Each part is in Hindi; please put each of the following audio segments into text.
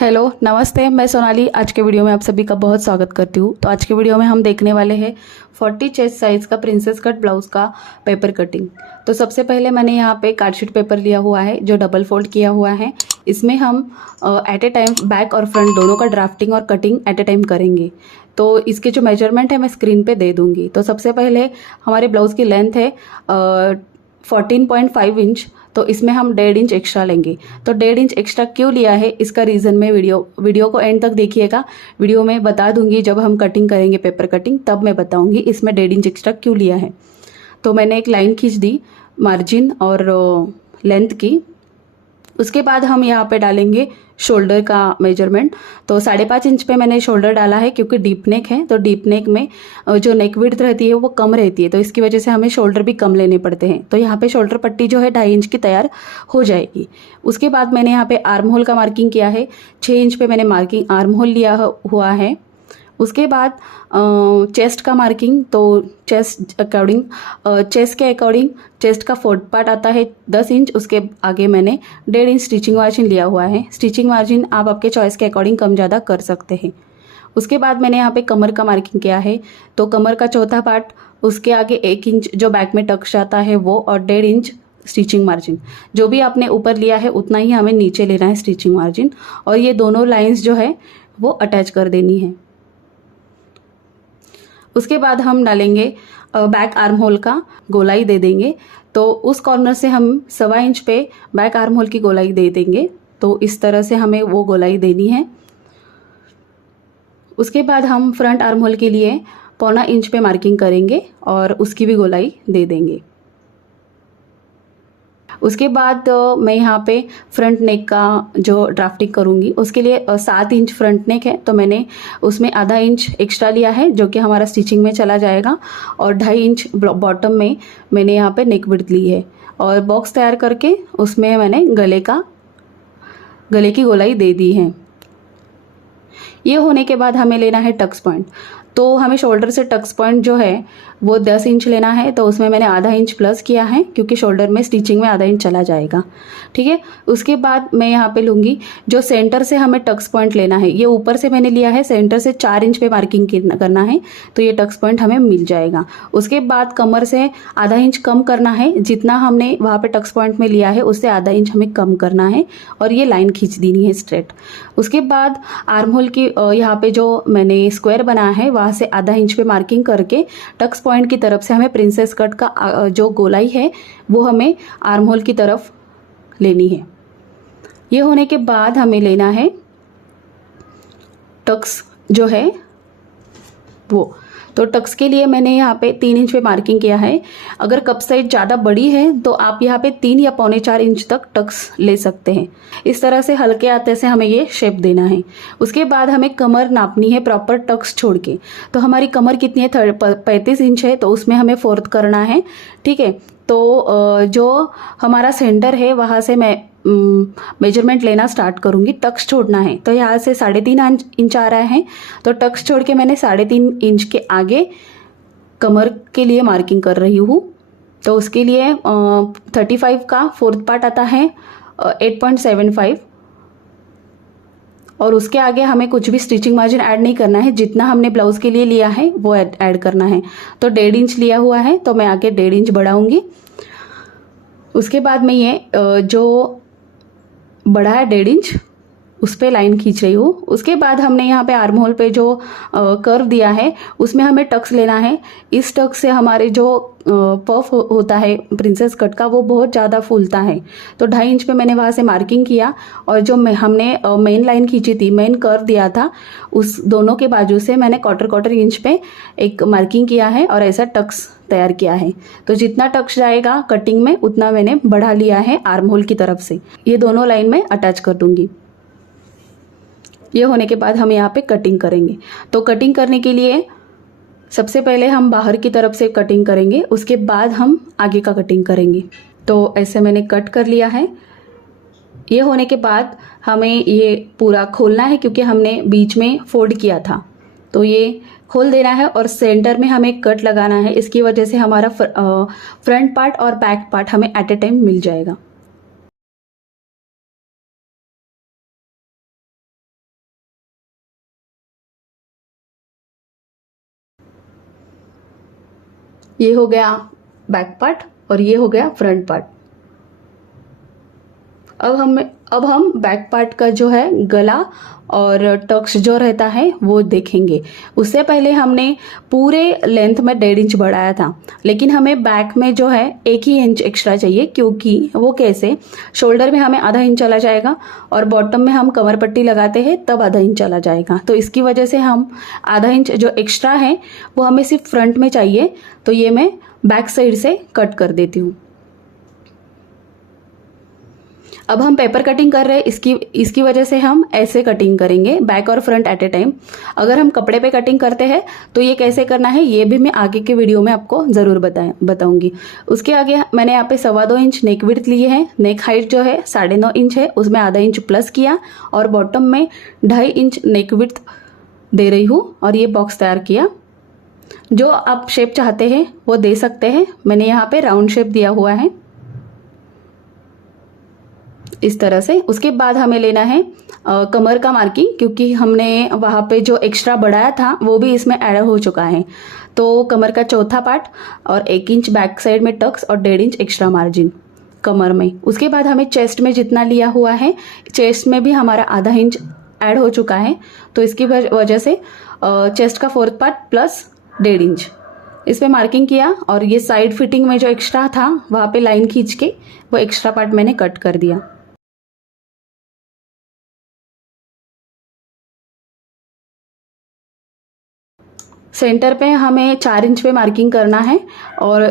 हेलो नमस्ते, मैं सोनाली आज के वीडियो में आप सभी का बहुत स्वागत करती हूँ। तो आज के वीडियो में हम देखने वाले हैं 40 चेस्ट साइज़ का प्रिंसेस कट ब्लाउज़ का पेपर कटिंग। तो सबसे पहले मैंने यहाँ पे कार्डशीट पेपर लिया हुआ है जो डबल फोल्ड किया हुआ है। इसमें हम एट ए टाइम बैक और फ्रंट दोनों का ड्राफ्टिंग और कटिंग एट ए टाइम करेंगे। तो इसके जो मेजरमेंट है मैं स्क्रीन पे दे दूँगी। तो सबसे पहले हमारे ब्लाउज़ की लेंथ है 14.5 इंच। तो इसमें हम 1.5 इंच एक्स्ट्रा लेंगे। तो 1.5 इंच एक्स्ट्रा क्यों लिया है इसका रीज़न मैं वीडियो को एंड तक देखिएगा। वीडियो में बता दूंगी, जब हम कटिंग करेंगे पेपर कटिंग तब मैं बताऊंगी इसमें 1.5 इंच एक्स्ट्रा क्यों लिया है। तो मैंने एक लाइन खींच दी मार्जिन और लेंथ की। उसके बाद हम यहाँ पे डालेंगे शोल्डर का मेजरमेंट। तो 5.5 इंच पे मैंने शोल्डर डाला है क्योंकि डीप नेक है। तो डीप नेक में जो नेक विड्थ रहती है वो कम रहती है, तो इसकी वजह से हमें शोल्डर भी कम लेने पड़ते हैं। तो यहाँ पे शोल्डर पट्टी जो है 2.5 इंच की तैयार हो जाएगी। उसके बाद मैंने यहाँ पे आर्म होल का मार्किंग किया है। 6 इंच पे मैंने मार्किंग आर्म होल लिया हुआ है। उसके बाद चेस्ट का मार्किंग, तो चेस्ट के अकॉर्डिंग चेस्ट का फोर्थ पार्ट आता है 10 इंच। उसके आगे मैंने 1.5 इंच स्टिचिंग मार्जिन लिया हुआ है। स्टिचिंग मार्जिन आप आपके चॉइस के अकॉर्डिंग कम ज़्यादा कर सकते हैं। उसके बाद मैंने यहाँ पे कमर का मार्किंग किया है। तो कमर का चौथा पार्ट, उसके आगे 1 इंच जो बैक में टक्स जाता है वो, और 1.5 इंच स्टिचिंग मार्जिन। जो भी आपने ऊपर लिया है उतना ही हमें नीचे लेना है स्टिचिंग मार्जिन। और ये दोनों लाइंस जो है वो अटैच कर देनी है। उसके बाद हम डालेंगे बैक आर्म होल का गोलाई दे देंगे। तो उस कॉर्नर से हम 1.25 इंच पे बैक आर्म होल की गोलाई दे देंगे। तो इस तरह से हमें वो गोलाई देनी है। उसके बाद हम फ्रंट आर्म होल के लिए 1.25 इंच पे मार्किंग करेंगे और उसकी भी गोलाई दे देंगे। उसके बाद मैं यहाँ पे फ्रंट नेक का जो ड्राफ्टिंग करूँगी उसके लिए 7 इंच फ्रंट नेक है। तो मैंने उसमें आधा इंच एक्स्ट्रा लिया है जो कि हमारा स्टिचिंग में चला जाएगा। और 2.5 इंच बॉटम में मैंने यहाँ पे नेक विड्थ ली है। और बॉक्स तैयार करके उसमें मैंने गले की गोलाई दे दी है। ये होने के बाद हमें लेना है टक्स पॉइंट। तो हमें शोल्डर से टक्स पॉइंट जो है वो 10 इंच लेना है। तो उसमें मैंने आधा इंच प्लस किया है क्योंकि शोल्डर में स्टिचिंग में आधा इंच चला जाएगा। ठीक है। उसके बाद मैं यहाँ पे लूँगी जो सेंटर से हमें टक्स पॉइंट लेना है। ये ऊपर से मैंने लिया है, सेंटर से 4 इंच पे मार्किंग करना है। तो ये टक्स पॉइंट हमें मिल जाएगा। उसके बाद कमर से आधा इंच कम करना है। जितना हमने वहाँ पे टक्स पॉइंट में लिया है उससे आधा इंच हमें कम करना है और ये लाइन खींच देनी है स्ट्रेट। उसके बाद आर्म होल की यहाँ पे जो मैंने स्क्वायर बनाया है वहाँ से आधा इंच पे मार्किंग करके टक्स पॉइंट की तरफ से हमें प्रिंसेस कट का जो गोलाई है वो हमें आर्म होल की तरफ लेनी है। ये होने के बाद हमें लेना है टक्स जो है वो। तो टक्स के लिए मैंने यहाँ पे 3 इंच पे मार्किंग किया है। अगर कप साइज ज़्यादा बड़ी है तो आप यहाँ पे 3 या 3.25 इंच तक टक्स ले सकते हैं। इस तरह से हल्के हाथे से हमें ये शेप देना है। उसके बाद हमें कमर नापनी है प्रॉपर टक्स छोड़ के। तो हमारी कमर कितनी है 35 इंच है, तो उसमें हमें 4th करना है। ठीक है। तो जो हमारा सेंटर है वहाँ से मैं मेजरमेंट लेना स्टार्ट करूँगी। टक्स छोड़ना है। तो यहाँ से 3.5 इंच आ रहा है। तो टक्स छोड़ के मैंने 3.5 इंच के आगे कमर के लिए मार्किंग कर रही हूँ। तो उसके लिए 35 का 4th पार्ट आता है 8.75। और उसके आगे हमें कुछ भी स्टिचिंग मार्जिन ऐड नहीं करना है। जितना हमने ब्लाउज़ के लिए लिया है वो ऐड करना है। तो 1.5 इंच लिया हुआ है तो मैं आगे 1.5 इंच बढ़ाऊँगी। उसके बाद मैं ये जो बढ़ा है 1.5 इंच उस पे लाइन खींच रही हूँ। उसके बाद हमने यहाँ पे आर्म होल पे जो कर्व दिया है उसमें हमें टक्स लेना है। इस टक्स से हमारे जो पफ होता है प्रिंसेस कट का वो बहुत ज़्यादा फूलता है। तो 2.5 इंच पे मैंने वहाँ से मार्किंग किया और जो हमने मेन लाइन खींची थी, मेन कर्व दिया था, उस दोनों के बाजू से मैंने 1/4 इंच पे एक मार्किंग किया है और ऐसा टक्स तैयार किया है। तो जितना टक्स जाएगा कटिंग में उतना मैंने बढ़ा लिया है आर्म होल की तरफ से। ये दोनों लाइन में अटैच कर दूंगी। ये होने के बाद हम यहाँ पे कटिंग करेंगे। तो कटिंग करने के लिए सबसे पहले हम बाहर की तरफ से कटिंग करेंगे, उसके बाद हम आगे का कटिंग करेंगे। तो ऐसे मैंने कट कर लिया है। ये होने के बाद हमें ये पूरा खोलना है क्योंकि हमने बीच में फोल्ड किया था। तो ये खोल देना है और सेंटर में हमें कट लगाना है। इसकी वजह से हमारा फ्रंट पार्ट और बैक पार्ट हमें एट ए टाइम मिल जाएगा। ये हो गया बैक पार्ट और ये हो गया फ्रंट पार्ट। अब हम बैक पार्ट का जो है गला और टक्स जो रहता है वो देखेंगे। उससे पहले हमने पूरे लेंथ में 1.5 इंच बढ़ाया था, लेकिन हमें बैक में जो है 1 ही इंच एक्स्ट्रा चाहिए, क्योंकि वो कैसे, शोल्डर में हमें आधा इंच चला जाएगा और बॉटम में हम कमर पट्टी लगाते हैं तब आधा इंच चला जाएगा। तो इसकी वजह से हम आधा इंच जो एक्स्ट्रा है वो हमें सिर्फ फ्रंट में चाहिए। तो ये मैं बैक साइड से कट कर देती हूँ। अब हम पेपर कटिंग कर रहे हैं, इसकी वजह से हम ऐसे कटिंग करेंगे, बैक और फ्रंट एट ए टाइम। अगर हम कपड़े पे कटिंग करते हैं तो ये कैसे करना है ये भी मैं आगे के वीडियो में आपको ज़रूर बताऊंगी। उसके आगे मैंने यहाँ पे 2.25 इंच नेक विड्थ लिए हैं। नेक हाइट जो है 9.5 इंच है, उसमें आधा इंच प्लस किया और बॉटम में 2.5 इंच नेक विड्थ दे रही हूँ और ये बॉक्स तैयार किया। जो आप शेप चाहते हैं वो दे सकते हैं। मैंने यहाँ पे राउंड शेप दिया हुआ है इस तरह से। उसके बाद हमें लेना है कमर का मार्किंग, क्योंकि हमने वहाँ पे जो एक्स्ट्रा बढ़ाया था वो भी इसमें ऐड हो चुका है। तो कमर का चौथा पार्ट और 1 इंच बैक साइड में टक्स और 1.5 इंच एक्स्ट्रा मार्जिन कमर में। उसके बाद हमें चेस्ट में जितना लिया हुआ है, चेस्ट में भी हमारा आधा इंच ऐड हो चुका है। तो इसकी वजह से चेस्ट का 4th पार्ट प्लस 1.5 इंच इस पे मार्किंग किया और ये साइड फिटिंग में जो एक्स्ट्रा था वहाँ पे लाइन खींच के वो एक्स्ट्रा पार्ट मैंने कट कर दिया। सेंटर पे हमें 4 इंच पे मार्किंग करना है और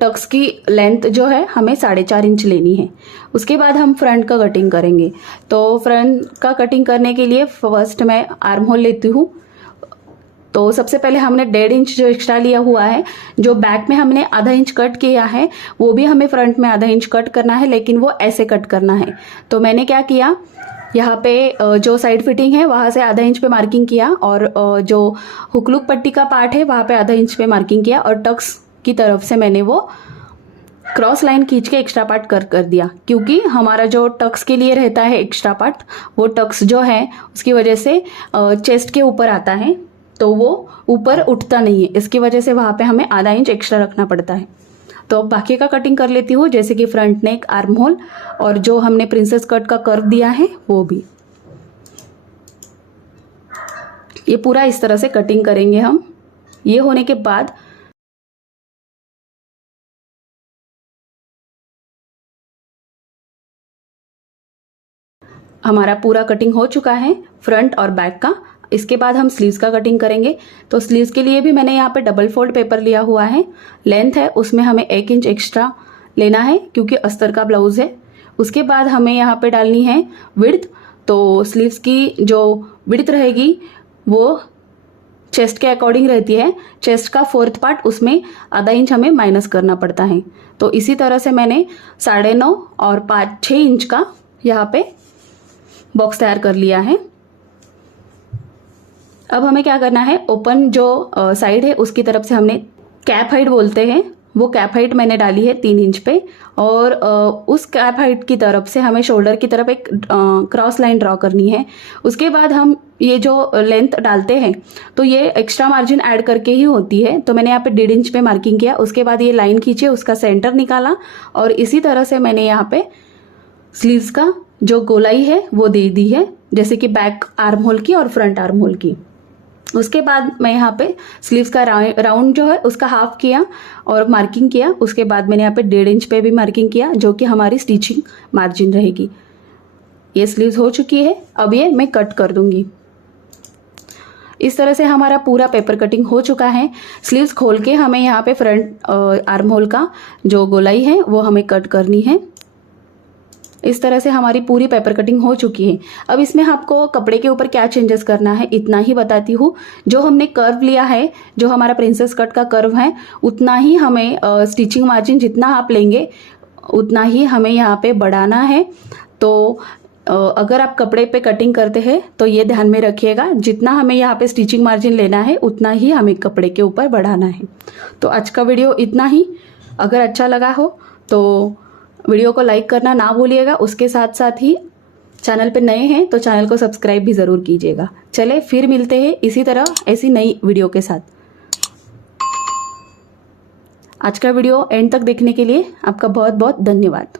टक्स की लेंथ जो है हमें 4.5 इंच लेनी है। उसके बाद हम फ्रंट का कटिंग करेंगे। तो फ्रंट का कटिंग करने के लिए फर्स्ट मैं आर्म होल लेती हूँ। तो सबसे पहले हमने 1.5 इंच जो एक्स्ट्रा लिया हुआ है, जो बैक में हमने आधा इंच कट किया है वो भी हमें फ्रंट में आधा इंच कट करना है, लेकिन वो ऐसे कट करना है। तो मैंने क्या किया, यहाँ पे जो साइड फिटिंग है वहाँ से आधा इंच पे मार्किंग किया और जो हुक पट्टी का पार्ट है वहाँ पे आधा इंच पे मार्किंग किया और टक्स की तरफ से मैंने वो क्रॉस लाइन खींच के एक्स्ट्रा पार्ट कर दिया, क्योंकि हमारा जो टक्स के लिए रहता है एक्स्ट्रा पार्ट, वो टक्स जो है उसकी वजह से चेस्ट के ऊपर आता है तो वो ऊपर उठता नहीं है। इसकी वजह से वहाँ पे हमें आधा इंच एक्स्ट्रा रखना पड़ता है। तो बाकी का कटिंग कर लेती हूँ, जैसे कि फ्रंट नेक, आर्म होल और जो हमने प्रिंसेस कट का कर्व दिया है वो भी। ये पूरा इस तरह से कटिंग करेंगे हम। ये होने के बाद हमारा पूरा कटिंग हो चुका है फ्रंट और बैक का। इसके बाद हम स्लीव्स का कटिंग करेंगे। तो स्लीव्स के लिए भी मैंने यहाँ पे डबल फोल्ड पेपर लिया हुआ है। लेंथ है उसमें हमें 1 इंच एक्स्ट्रा लेना है, क्योंकि अस्तर का ब्लाउज है। उसके बाद हमें यहाँ पे डालनी है विड्थ। तो स्लीव्स की जो विड्थ रहेगी वो चेस्ट के अकॉर्डिंग रहती है। चेस्ट का 4th पार्ट, उसमें आधा इंच हमें माइनस करना पड़ता है। तो इसी तरह से मैंने 9.5 और 5-6 इंच का यहाँ पे बॉक्स तैयार कर लिया है। अब हमें क्या करना है, ओपन जो साइड है उसकी तरफ से हमने कैप हाइट बोलते हैं, वो कैप हाइट मैंने डाली है 3 इंच पे और उस कैप हाइट की तरफ से हमें शोल्डर की तरफ एक क्रॉस लाइन ड्रॉ करनी है। उसके बाद हम ये जो लेंथ डालते हैं तो ये एक्स्ट्रा मार्जिन ऐड करके ही होती है। तो मैंने यहाँ पे 1.5 इंच पे मार्किंग किया। उसके बाद ये लाइन खींचे, उसका सेंटर निकाला और इसी तरह से मैंने यहाँ पे स्लीव्स का जो गोलाई है वो दे दी है, जैसे कि बैक आर्म होल की और फ्रंट आर्म होल की। उसके बाद मैं यहाँ पे स्लीव्स का राउंड जो है उसका हाफ किया और मार्किंग किया। उसके बाद मैंने यहाँ पे 1.5 इंच पे भी मार्किंग किया, जो कि हमारी स्टिचिंग मार्जिन रहेगी। ये स्लीव्स हो चुकी है। अब ये मैं कट कर दूंगी। इस तरह से हमारा पूरा पेपर कटिंग हो चुका है। स्लीव्स खोल के हमें यहाँ पे फ्रंट आर्म होल का जो गोलाई है वो हमें कट करनी है। इस तरह से हमारी पूरी पेपर कटिंग हो चुकी है। अब इसमें आपको कपड़े के ऊपर क्या चेंजेस करना है इतना ही बताती हूँ। जो हमने कर्व लिया है, जो हमारा प्रिंसेस कट का कर्व है, उतना ही हमें स्टिचिंग मार्जिन जितना आप लेंगे उतना ही हमें यहाँ पे बढ़ाना है। तो अगर आप कपड़े पे कटिंग करते हैं तो ये ध्यान में रखिएगा, जितना हमें यहाँ पे स्टिचिंग मार्जिन लेना है उतना ही हमें कपड़े के ऊपर बढ़ाना है। तो आज का वीडियो इतना ही। अगर अच्छा लगा हो तो वीडियो को लाइक करना ना भूलिएगा। उसके साथ साथ ही चैनल पे नए हैं तो चैनल को सब्सक्राइब भी ज़रूर कीजिएगा। चले फिर मिलते हैं इसी तरह ऐसी नई वीडियो के साथ। आज का वीडियो एंड तक देखने के लिए आपका बहुत बहुत धन्यवाद।